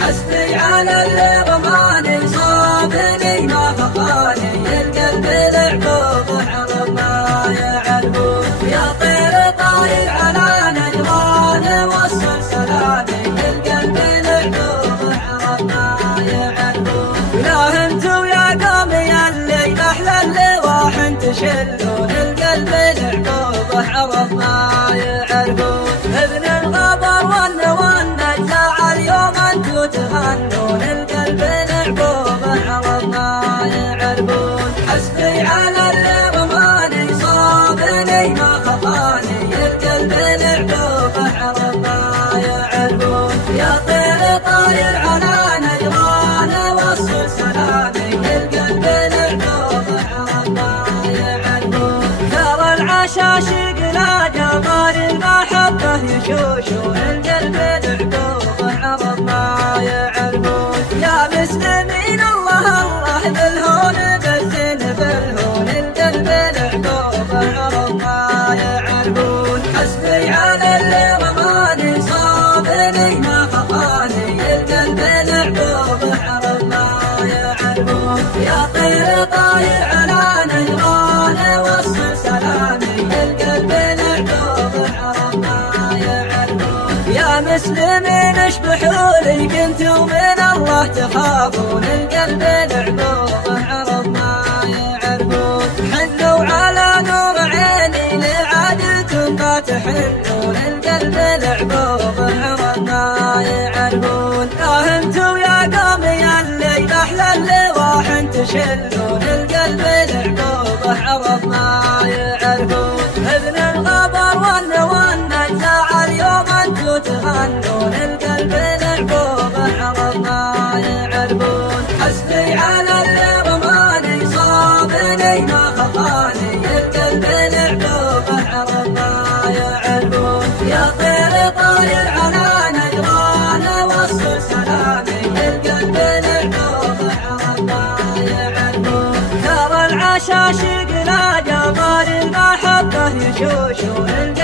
حسبي على اللي رماني صابني ما فقاني القلب العقوب حرم ما يعرفون يا طير طاير على نجران وصل سلامي القلب العقوب حرم ما يعرفون ولا انتو يا قومي اللي احلى اللواح تشلون القلب العقوب حرم ما يعرفون ابن الغبر والنجاع اليوم انتو تغنون القلب العقوب حرم ما يعرفون حسبي على اللي رماني صابني ما خفاني القلب العقوب حرم ما يعرفون يا طير طاير على نجران وصل سلامي القلب العقوب حرم ما يعرفون ترى العشاشق لا جمال المحبة يشوشون القلب العقوب حرم ما يعرفون يا مسلمين الله الله بالهون بالزين بالهون القلب العقوب حرم ما يعرفون حسبي على اللي رماني صابني ما خفاني القلب العقوب حرم ما يعرفون يا طير طاير على نجران وصل سلامي القلب العقوب حرم ما يعرفون يا مسلمين اشبحوا لي كنتم من الله تخافون القلب العقوب حرم ما يعرفون حنوا على نور عيني لعادتم ما تحنون القلب العقوب حرم ما يعرفون انتو يا قومي اللي احلى اللواح تشلون القلب العقوب حرم ما يعرفون ابن الغبر والنجاع اليوم انتو تغنون القلب العقوب حرم ما يعرفون حسبي على اللي رماني صابني ما خفاني القلب العقوب حرم ما يعرفون يا طير طاير على نجران وصل سلامي القلب العقوب حرم ما يعرفون ترى العشاشق لا جمال المحبة يشوشون